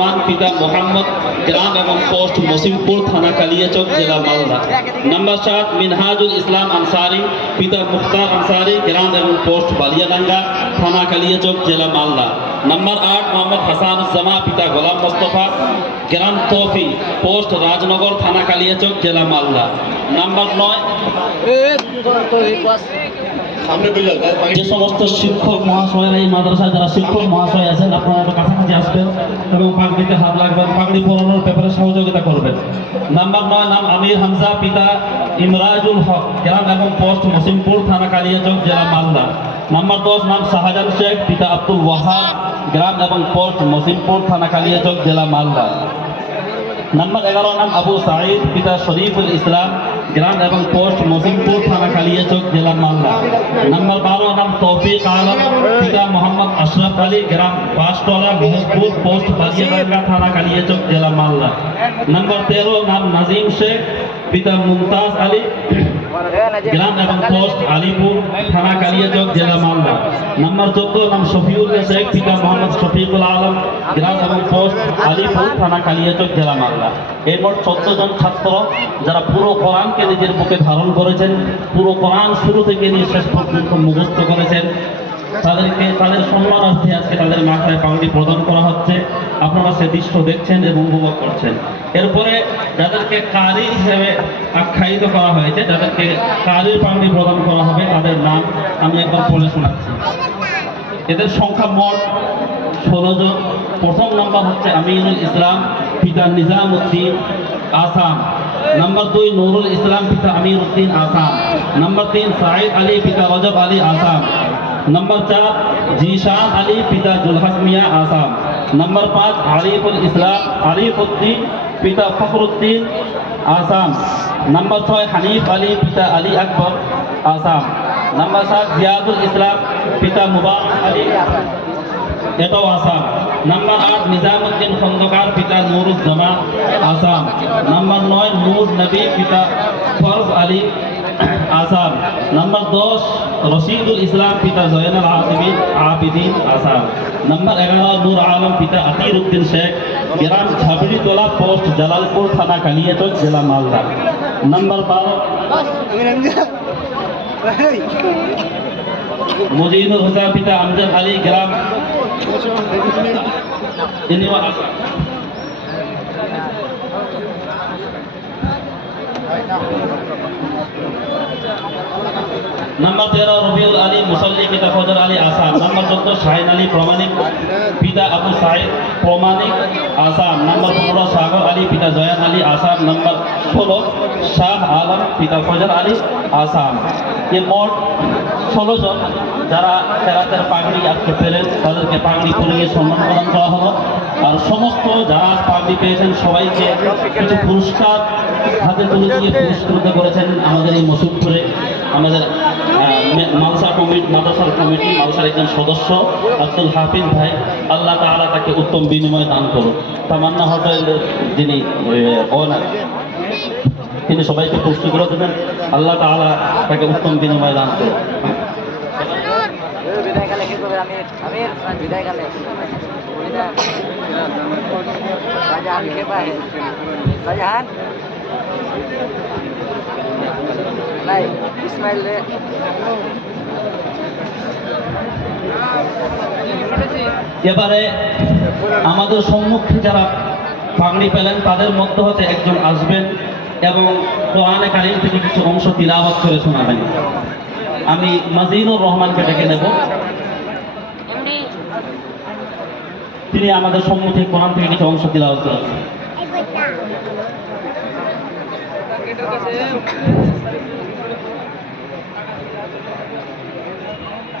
জামান পিতা মোহাম্মদ গ্রাম এবং পোস্ট মসিমপুর থানা কালিয়াচক জেলা মালদা। নাম্বার সাত, মিনহাজুল ইসলাম আনসারি, পিতা মুখতার আনসারি, গ্রাম এবং পোস্ট বালিয়াডাঙ্গা থানা কালিয়াচক জেলা মালদা। নাম্বার আট, মোহাম্মদ হাসানুজ্জামা, পিতা গোলাম মোস্তফা, গ্রাম তফি পোস্ট রাজনগর থানা কালিয়াচক জেলা মালদা। নাম্বার নয় যে সমস্ত শিক্ষক মহাশয়রা এই মাদ্রাসায়, যারা শিক্ষক মহাশয় আছেন, আপনারা কাছাকাছি আসবেন এবং পাগড়িতে হাত লাগবেন পাগড়ি পরানোর ব্যাপারে সহযোগিতা করবেন। নাম্বার নয়, নাম আমির হামজা, পিতা ইমরাজুল হক, গ্রাম এবং পোস্ট মসিমপুর, থানা কালিয়াচক, জেলা মালদা। নাম্বার দশ, নাম শাহজাহান শেখ, পিতা আব্দুল ওয়াহাব, গ্রাম এবং পোস্ট মসিমপুর, থানা কালিয়াচক, জেলা মালদা। নাম্বার এগারো নাম আবু সাইদ পিতা শরীফুল ইসলাম গ্রাম এবং পোস্ট মসিমপুর থানা কালিয়াচক জেলা মালদা নাম্বার বারো নাম তৌফিক আলম পিতা মোহাম্মদ আশরাফ আলী গ্রাম পাঁচতলা মহেশপুর পোস্ট বাজিয়াবাঙ্গা থানা কালিয়াচক জেলা মালদা নাম্বার তেরো নাম নাজিম শেখ পিতা মুমতাজ আলী গ্রাম এবং পোস্ট আলিপুর, থানা, কালিয়াচক, জেলা মালদা। নাম্বার চোদ্দ, নাম শফিউল শেখ, পিতা মোহাম্মদ শফিকুল আলম। গ্রাম এবং পোস্ট আলিপুর, থানা, কালিয়াচক, জেলা মালদা। এরপর মোট চোদ্দ জন ছাত্র, যারা পুরো কোরআনকে নিজের বুকে ধারণ করেছেন, পুরো কোরআন শুরু থেকে নিয়ে শেষ পর্যন্ত মুখস্থ করেছেন। তাদেরকে তাদের সম্মানার্থে আজকে তাদের মাথায় পাগড়ি প্রদান করা হচ্ছে। আপনারা সে দৃশ্য দেখছেন এবং উপভোগ করছেন। এরপরে যাদেরকে কারি হিসেবে আখ্যায়িত করা হয়েছে, যাদেরকে কারির পাগড়ি প্রদান করা হবে, তাদের নাম আমি একবার বলে শোনাচ্ছি। এদের সংখ্যা মোট ষোলো জন। প্রথম নাম্বার হচ্ছে আমিনুল ইসলাম, পিতা নিজাম উদ্দিন আসাম। নাম্বার দুই, নুরুল ইসলাম, পিতা আমির উদ্দিন আসাম। নাম্বার তিন সাইদ আলী, পিতা রজব আলী আসাম। नंबर चार जीशान अली पिता जुलहस मियाँ आसाम नंबर पाँच आरिफुल इस्लाम आरिफुद्दीन पिता फखरुद्दीन आसाम नंबर छः हनीफ अली पिता अली अकबर आसाम नंबर सात जियादुल इस्लाम पिता मुबारक अली এটাও আসাম নাম্বার আট নিজামুদ্দিন খন্দকার পিতা নুরুজ্জামান আসাম নাম্বার নয় নূর নবী পিতা ফরজ আলী আসাম। নাম্বার দশ, রশিদুল ইসলাম, পিতা জয়নুল আবিদিন আবিদিন আসাম। নাম্বার এগারো, নূর আলম, পিতা আতির উদ্দিন শেখ, গ্রাম ঝাবড়িতলা পোস্ট, জালালপুর থানা, কালিয়াচক, জেলা মালদা। নাম্বার বারো মুজিবুল হোসেন, পিতা আমজাদ আলী, গ্রাম আসাম। নাম্বার তেরো, রবিউল আলী মুসল্লি পিতা ফজর আলী আসাম। নাম্বার চোদ্দ, শাহিন আলী প্রমাণিক, পিতা আবু সাইদ প্রমাণিক, আসাম। নাম্বার পনেরো, সাগর আলী, পিতা জয়ান আলী, আসাম। নাম্বার ষোলো, শাহ আলম, পিতা ফজর আলী, আসাম। এ মোট ষোলো জন যারা কেরাতের পাগড়ি আজকে পেলেন তাদেরকে পাগড়ি পরিয়ে সম্মান প্রদান করা হলো। আর সমস্ত যারা পাগড়ি পেয়েছেন, সবাইকে কিছু পুরস্কার হাতে তুলে দিয়ে পুরস্কৃত করেছেন আমাদের এই মসুদপুরে আমাদের মালসা কমিটি মাদ্রাসার কমিটি মালসার একজন সদস্য আব্দুল হাফিজ ভাই আল্লাহ তাআলা তাকে উত্তম বিনিময় দান করুন তামান্না হোটেলের যিনি ওনার তিনি সবাইকে পুরস্কৃত করে দেবেন আল্লাহ তাআলা তাকে উত্তম বিনিময় দান করুন কি করবে আমির আমির বিদায়কালে শাহজাহান কে পায় শাহজাহান নাই ইসমাইল রে এবারে আমাদের সম্মুখে যারা পাগড়ি পেলেন তাদের মধ্যে হতে একজন আসবেন এবং কোরআনে কারিম থেকে কিছু অংশ তিলাওয়াত করে শোনাবেন। আমি মাজিনুর রহমানকে ডেকে নেব। তিনি আমাদের সম্মুখে কোরআন থেকে কিছু অংশ তিলাওয়াত করেছেন।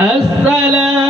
السلام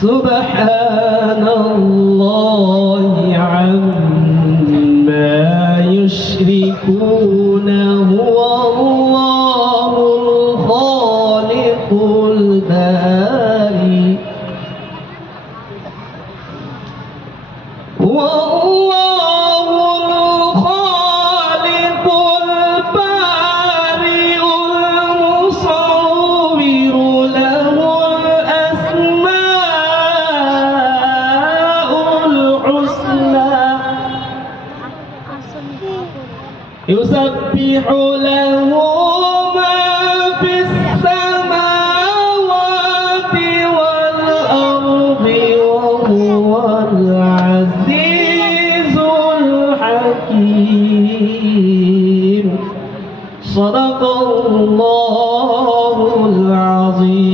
سبحان الله عما يشركون. يسبح له ما في السماوات والأرض وهو العزيز الحكيم صدق الله العظيم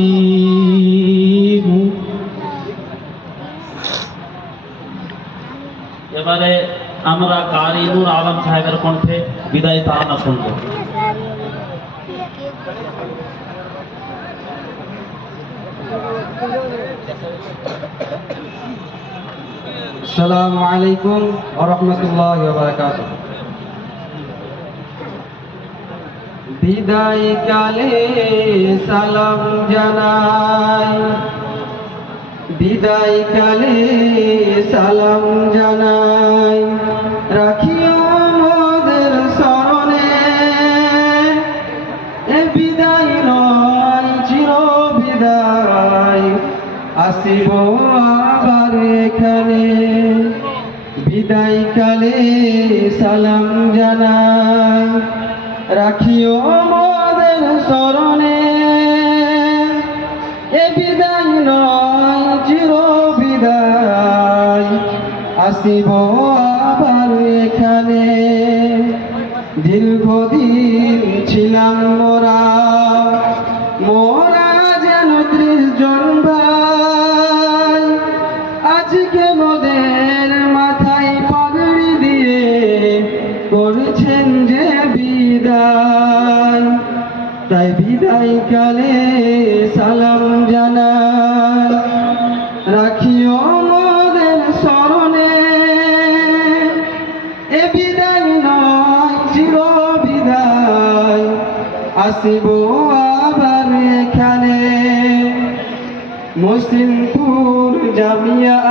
এবারে আমরা কারি নূর আলম সাহেবের কণ্ঠে বিদায় তারানা শুনব। আসসালামু আলাইকুম ওরহমতুল্লাহ বারকাত বিদায় কালে সালাম জানাই। বিদায় কালে সালাম জানাই। রাখিও আসিব আবার এখানে। বিদায় কালে সালাম জানাই। রাখিও মোদের স্মরণে। এ বিদায় নয়, চির বিদায়। আসিব আবার এখানে। দীর্ঘদিন আসিব আবার এখানে। মুসলিমপুর জামিয়া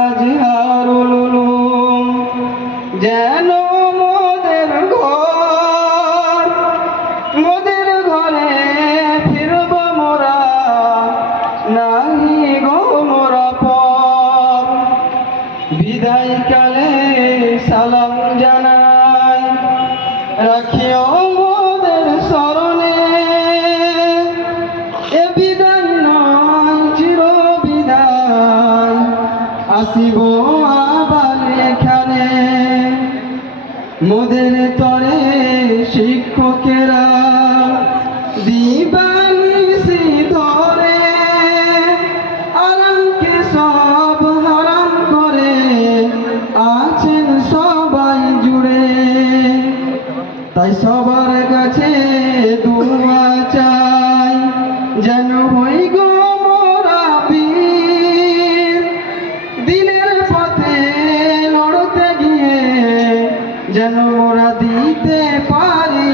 যেন মোরা দিতে পারি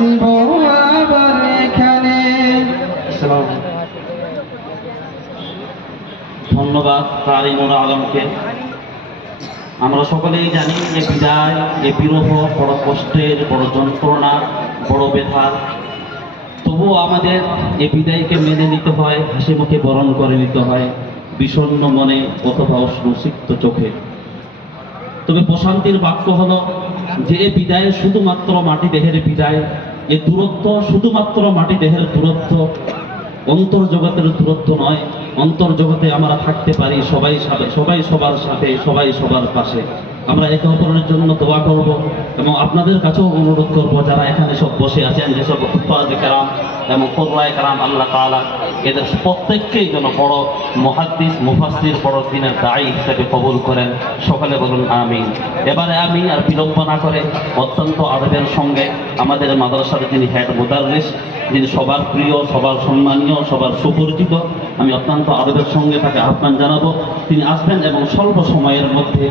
আসিব আবার এখানে। আসসালামু আলাইকুম। ধন্যবাদ আলমকে। আমরা সকলেই জানি যে বিদায়, যে বিরহ, বড় কষ্টের, বড় যন্ত্রণা, বড় ব্যথার তবুও আমাদের এ বিদায়কে মেনে নিতে হয়, হাসি মুখে বরণ করে নিতে হয়, বিষণ্ণ মনে অথবা অশ্রুসিক্ত চোখে। তবে প্রশান্তির বাক্য হলো যে এ বিদায় শুধুমাত্র মাটি দেহের বিদায় এ দূরত্ব শুধুমাত্র মাটি দেহের দূরত্ব, অন্তর জগতের দূরত্ব নয়। অন্তর্জগতে আমরা থাকতে পারি সবাই সবাই সবার সাথে, সবাই সবার পাশে। আমরা একে অপরের জন্য দোয়া করব এবং আপনাদের কাছেও অনুরোধ করব যারা এখানে সব বসে আছেন, যেসব উৎপাদক কারাম এবং করলায় কারাম, আল্লাহ তাআলা এদের প্রত্যেককেই যেন বড় মহাদ্দিস মুফাসির বড় দিনের দায়ী হিসেবে কবুল করেন। সকালে বলুন আমি এবারে আমি আর বিলম্ব না করে অত্যন্ত আদবের সঙ্গে আমাদের মাদ্রাসার যিনি হেড মুদারিস যিনি সবার প্রিয়, সবার সম্মানীয়, সবার সুপরিচিত, আমি অত্যন্ত আদবের সঙ্গে তাকে আহ্বান জানাব। তিনি আসবেন এবং স্বল্প সময়ের মধ্যে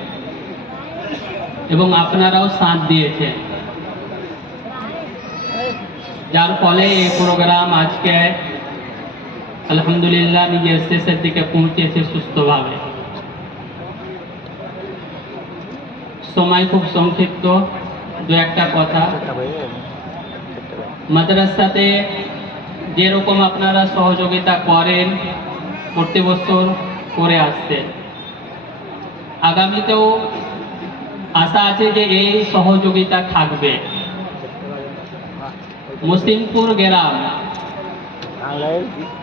এবং আপনারাও সাথ দিয়েছেন। যার ফলে এই প্রোগ্রাম আজকে, আলহামদুলিল্লাহ, নিজের শেষের দিকে পৌঁছেছে সুস্থভাবে। সময় খুব সংক্ষিপ্ত, দু একটা কথা। মাদ্রাসাতে যেরকম আপনারা সহযোগিতা করেন, প্রতি বছর করে আসছেন। আগামীতেও আশা আছে যে এই সহযোগিতা থাকবে। মুসলিমপুর গ্রাম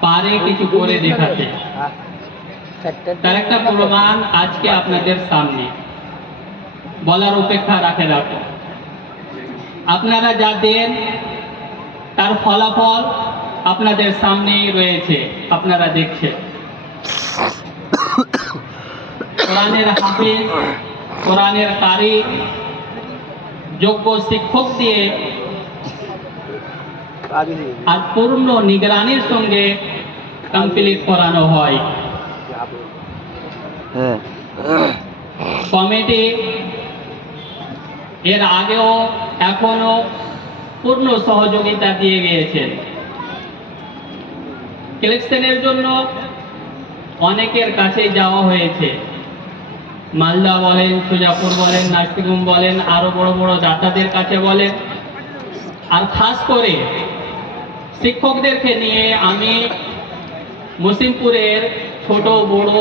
পারে কিছু করে দেখাতে। তার একটা প্রমাণ আজকে আপনাদের সামনে। বলার অপেক্ষা রাখে রাখো। আপনারা যা দেন, তার ফলাফল আপনাদের সামনেই রয়েছে। আপনারা দেখছেন। কোরআনের হাফিজ কোরআনের কারি যোগ্য শিক্ষক দিয়ে আর পূর্ণ নিগরানির সঙ্গে কমপ্লিট করানো হয়। কমিটি এর আগেও এখনও পূর্ণ সহযোগিতা দিয়ে গিয়েছেন। কালেকশনের জন্য অনেকের কাছে যাওয়া হয়েছে। মালদা বলেন সুজাপুর বলেন নার্সিংহোম বলেন আরও বড় বড় দাতাদের কাছে বলেন। আর খাস করে শিক্ষকদেরকে নিয়ে আমি মুসিমপুরের ছোট বড়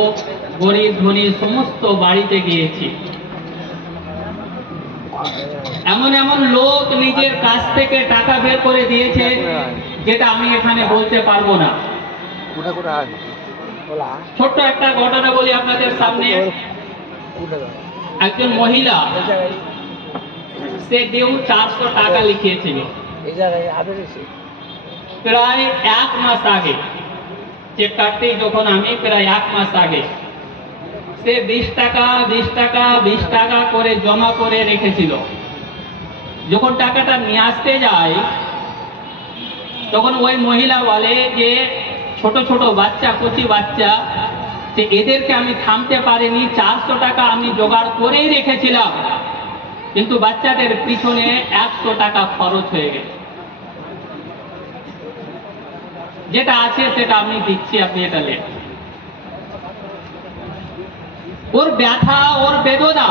গরিব ধনী সমস্ত বাড়িতে গিয়েছি। এমন এমন লোক নিজের কাছ থেকে টাকা বের করে দিয়েছে যেটা আমি এখানে বলতে পারব না। ছোট্ট একটা ঘটনা বলি আপনাদের সামনে। একজন মহিলা সে দেউ চারশো টাকা লিখিয়েছিল। প্রায় এক মাস আগে কাটতেই যখন আমি প্রায় এক মাস আগে সে বিশ টাকা বিশ টাকা বিশ টাকা করে জমা করে রেখেছিল। যখন টাকাটা নিয়ে আসতে যায় তখন ওই মহিলা বলে যে ছোট ছোট বাচ্চা কচি বাচ্চা যে এদেরকে আমি থামতে পারিনি, চারশো টাকা আমি জোগাড় করেই রেখেছিলাম। কিন্তু বাচ্চাদের পিছনে একশো টাকা খরচ হয়ে গেছে। যেটা আছে সেটা আমি দিচ্ছি, আপনি এটা লেন ওর ব্যথা, ওর বেদনা,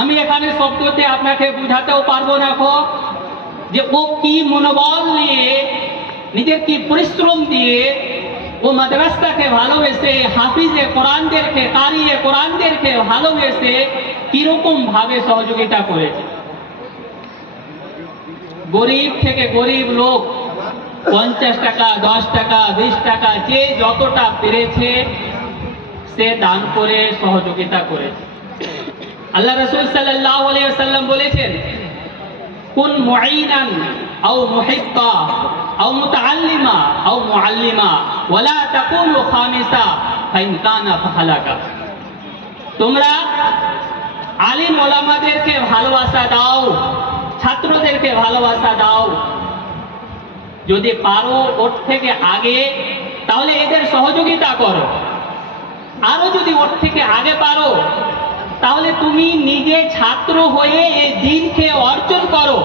আমি এখানে শব্দতে আপনাকে বুঝাতেও পারব না গো যে ও কি মনোবল নিয়ে, নিজের কি পরিশ্রম দিয়ে ও মাদ্রাসাকে ভালোবেসে, হাফিজে কোরআনদেরকে কারিয়ে কোরআনদেরকে ভালোবেসে কীরকম ভাবে সহযোগিতা করেছে? গরিব থেকে গরিব লোক, পঞ্চাশ টাকা, দশ টাকা, বিশ টাকা, যে যতটা পেরেছে, সে দান করে সহযোগিতা করেছে। আল্লাহ রসুল সাল্লাম বলেছেন, কোন মুহিব্বা আও মুতাআল্লিমা, আও মুআল্লিমা, ওয়ালা তাকুনু খামিসা ফাইন কানা ফাহালাকা। তোমরা আলিম ওলামাদেরকে ভালোবাসা দাও, ছাত্রদেরকে ভালোবাসা দাও। যদি পারো ওর থেকে আগে, তাহলে এদের সহযোগিতা করো। আরও যদি ওর থেকে আগে পারো, তাহলে তুমি নিজে ছাত্র হয়ে এই দিনকে অর্জন করো।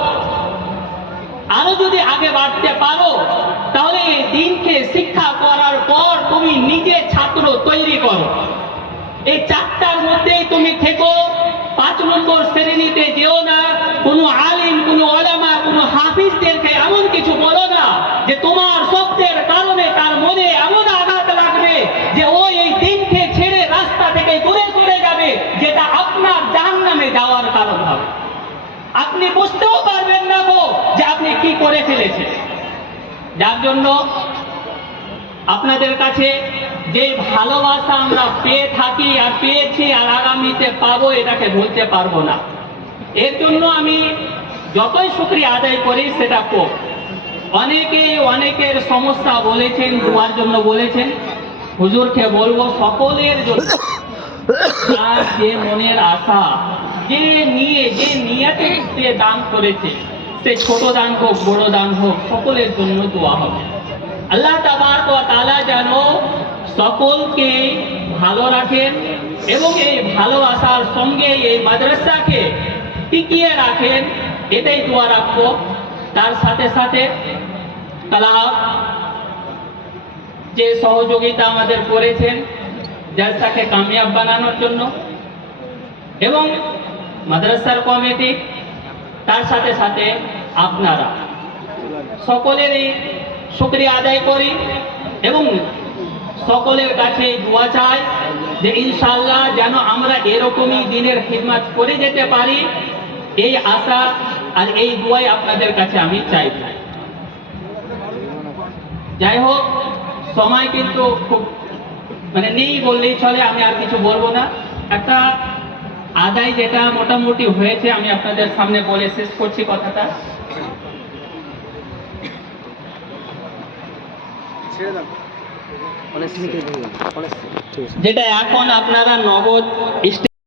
আরও যদি আগে বাড়তে পারো, তাহলে এই দিনকে শিক্ষা করার পর তুমি নিজে ছাত্র তৈরি করো। এই চারটার মধ্যেই তুমি থেকো, পাঁচ নম্বর শ্রেণীতে যেও না, কোনো ওলামা কোনো হাফিজদেরকে এমন কিছু বলো না যে তোমার শব্দের কারণে তার মনে এমন আঘাত লাগবে যে ও এই দিনকে ছেড়ে রাস্তা থেকে দূরে সরে যাবে যেটা আপনার জাহান্নামে যাওয়ার কারণ হবে আপনি বুঝতেও পারবেন না গো যে আপনি কি করে ফেলেছেন যার জন্য আপনাদের কাছে যে ভালোবাসা আমরা পেয়ে থাকি আর পেয়েছি আর আগামীতে পাবো, এটাকে ভুলতে পারব না। এর জন্য আমি যতই শুক্রিয়া আদায় করি, সেটা কম অনেকে অনেকের সমস্যা বলেছেন, দুয়ার জন্য বলেছেন। হুজুরকে বলব, সকলের জন্য। যে মনের আশা, যে নিয়ে, যে নিয়াতে সে দান করেছে সে ছোট দান হোক, বড় দান হোক, সকলের জন্য দোয়া হবে। আল্লাহ তাবার তালা যেন সকলকে ভালো রাখেন এবং এই ভালোবাসার সঙ্গে এই মাদ্রাসাকে টিকিয়ে রাখেন, এটাই দোয়া রাখব। তার সাথে সাথে তারা যে সহযোগিতা আমাদের করেছেন জালসাকে কামিয়াব বানানোর জন্য এবং মাদ্রাসার কমিটি তার সাথে সাথে আপনারা। সকলেরই শুক্রিয়া আদায় করি এবং সকলের কাছে দোয়া চাই যে ইনশাল্লাহ যেন আমরা এরকমই দিনের খিদমাত করে যেতে পারি। এই আশা আর এই দোয়াই আপনাদের কাছে আমি চাই। যাই হোক, সময় কিন্তু খুব মানে নেই বললেই চলে, আমি আর কিছু বলব না। একটা আদায় যেটা মোটামুটি হয়েছে আমি আপনাদের সামনে বলে শেষ করছি কথাটা। যেটা এখন আপনারা নগদ